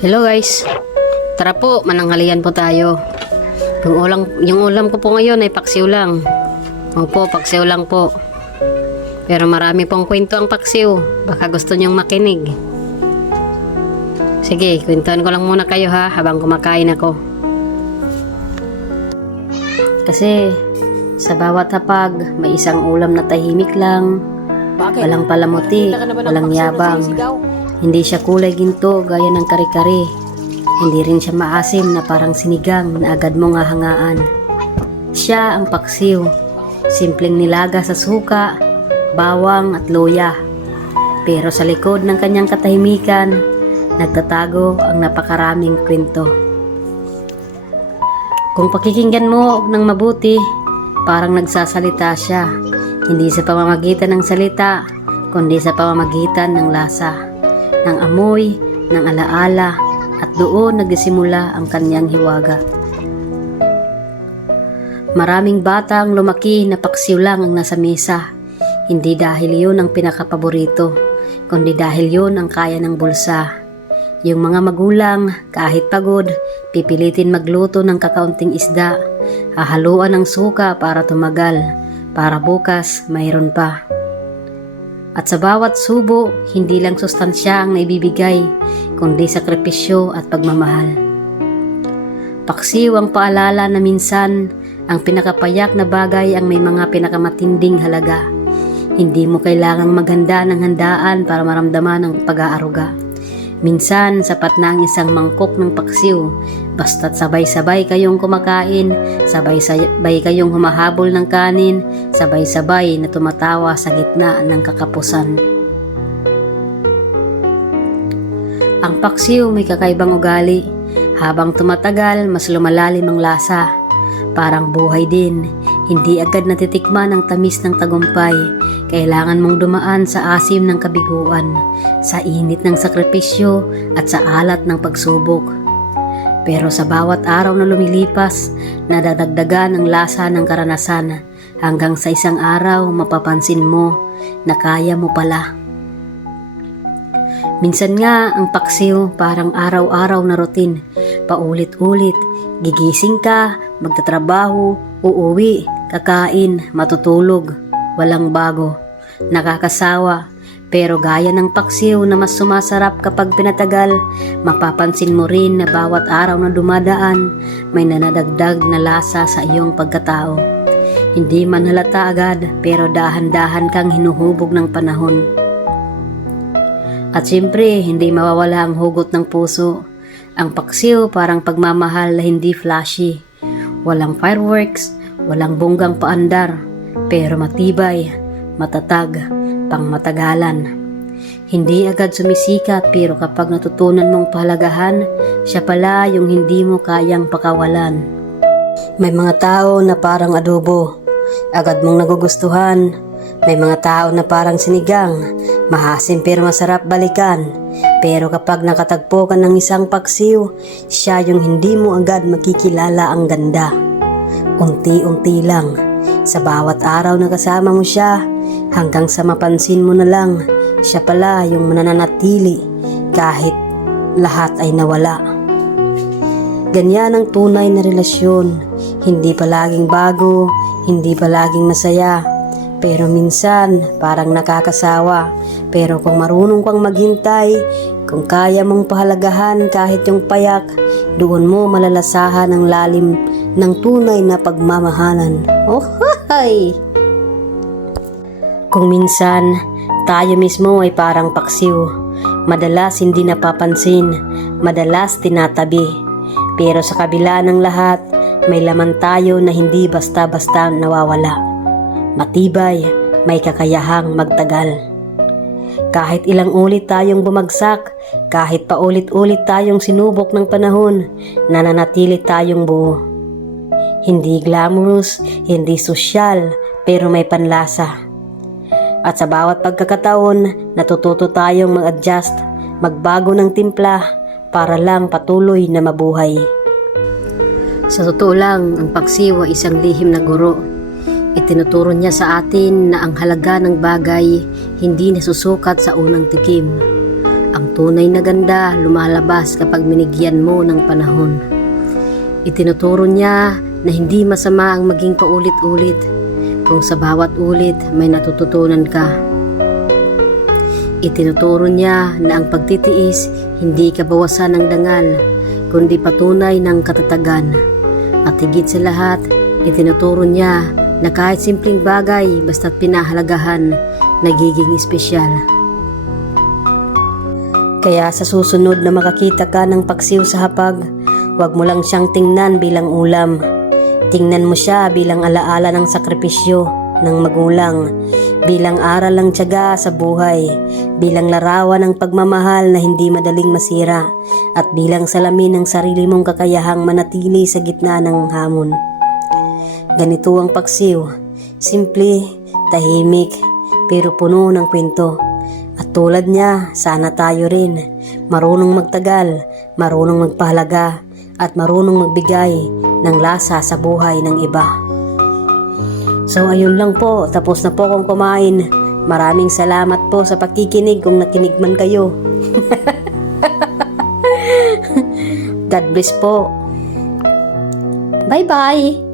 Hello guys, tara po, mananghalian po tayo. Yung ulam ko po ngayon ay paksiw lang. Opo, paksiw lang po. Pero marami pong kwento ang paksiw. Baka gusto nyong makinig. Sige, kwentuhan ko lang muna kayo ha, habang kumakain ako. Kasi sa bawat hapag, may isang ulam na tahimik lang. Walang palamuti, walang yabang. Hindi siya kulay ginto gaya ng kare-kare. Hindi rin siya maasim na parang sinigang na agad mong hahangaan. Siya ang paksiw. Simpleng nilaga sa suka, bawang at luya. Pero sa likod ng kanyang katahimikan, nagtatago ang napakaraming kwento. Kung pakikinggan mo ng mabuti, parang nagsasalita siya. Hindi sa pamamagitan ng salita, kundi sa pamamagitan ng lasa, ng amoy, ng alaala, at doon nagsimula ang kanyang hiwaga. Maraming bata ang lumaki na paksiw lang ang nasa mesa. Hindi dahil yun ang pinakapaborito, kundi dahil yun ang kaya ng bulsa. Yung mga magulang, kahit pagod, pipilitin magluto ng kakaunting isda, hahaluan ng suka para tumagal, para bukas mayroon pa. At sa bawat subo, hindi lang sustansya ang naibibigay, kundi sakripisyo at pagmamahal. Paksiw ang paalala na minsan, ang pinakapayak na bagay ang may mga pinakamatinding halaga. Hindi mo kailangang maghanda ng handaan para maramdaman ang pag-aaruga. Minsan, sapat na ang isang mangkok ng paksiw, basta't sabay-sabay kayong kumakain, sabay-sabay kayong humahabol ng kanin, sabay-sabay na tumatawa sa gitna ng kakapusan. Ang paksiw may kakaibang ugali. Habang tumatagal, mas lumalalim ang lasa. Parang buhay din, hindi agad natitikman ang tamis ng tagumpay. Kailangan mong dumaan sa asim ng kabiguan, sa init ng sakripisyo at sa alat ng pagsubok. Pero sa bawat araw na lumilipas, nadadagdagan ang lasa ng karanasan hanggang sa isang araw mapapansin mo na kaya mo pala. Minsan nga ang paksiw parang araw-araw na routine, paulit-ulit. Gigising ka, magtatrabaho, uuwi, kakain, matutulog, walang bago. Nakakasawa, pero gaya ng paksiw na mas sumasarap kapag pinatagal, mapapansin mo rin na bawat araw na dumadaan, may nanadagdag na lasa sa iyong pagkatao. Hindi man halata agad, pero dahan-dahan kang hinuhubog ng panahon. At siyempre, hindi mawawala ang hugot ng puso. Ang paksiw parang pagmamahal na hindi flashy. Walang fireworks, walang bonggang paandar, pero matibay, matatag, pangmatagalan. Hindi agad sumisikat, pero kapag natutunan mong pahalagahan, siya pala yung hindi mo kayang pakawalan. May mga tao na parang adobo, agad mong nagugustuhan. May mga tao na parang sinigang, mahasim pero masarap balikan. Pero kapag nakatagpo ka ng isang paksiw, siya yung hindi mo agad makikilala ang ganda. Unti-unti lang, sa bawat araw na kasama mo siya, hanggang sa mapansin mo na lang, siya pala yung mananatili kahit lahat ay nawala. Ganyan ang tunay na relasyon, hindi palaging bago, hindi palaging masaya, pero minsan parang nakakasawa. Pero kung marunong kang maghintay, kung kaya mong pahalagahan kahit yung payak, doon mo malalasahan ang lalim ng tunay na pagmamahalan. Oh, hay! Kung minsan, tayo mismo ay parang paksiw. Madalas hindi napapansin, madalas tinatabi. Pero sa kabila ng lahat, may laman tayo na hindi basta-basta nawawala. Matibay, may kakayahang magtagal. Kahit ilang ulit tayong bumagsak, kahit paulit-ulit tayong sinubok ng panahon, nananatili tayong buo. Hindi glamorous, hindi sosyal, pero may panlasa. At sa bawat pagkakataon, natututo tayong mag-adjust, magbago ng timpla, para lang patuloy na mabuhay. Sa totoo lang, ang paksiw ay isang lihim na guro. Itinuturo niya sa atin na ang halaga ng bagay hindi nasusukat sa unang tikim. Ang Ang tunay na ganda lumalabas kapag binigyan mo ng panahon. Itinuturo niya na hindi masama ang maging paulit-ulit kung sa bawat ulit may natututunan ka. Itinuturo niya na ang pagtitiis hindi kabawasan ng dangal, kundi patunay ng katatagan. At higit sa lahat, itinuturo niya na kahit simpleng bagay basta't pinahalagahan, nagiging espesyal. Kaya sa susunod na makakita ka ng paksiw sa hapag, huwag mo lang siyang tingnan bilang ulam. Tingnan mo siya bilang alaala ng sakripisyo ng magulang, bilang aral ng tiyaga sa buhay, bilang larawan ng pagmamahal na hindi madaling masira, at bilang salamin ng sarili mong kakayahang manatili sa gitna ng hamon. Ganito ang paksiw, simple, tahimik, pero puno ng kwento. At tulad niya, sana tayo rin, marunong magtagal, marunong magpahalaga, at marunong magbigay ng lasa sa buhay ng iba. So ayun lang po, tapos na po akong kumain. Maraming salamat po sa pakikinig kung nakinig man kayo. God bless po. Bye-bye!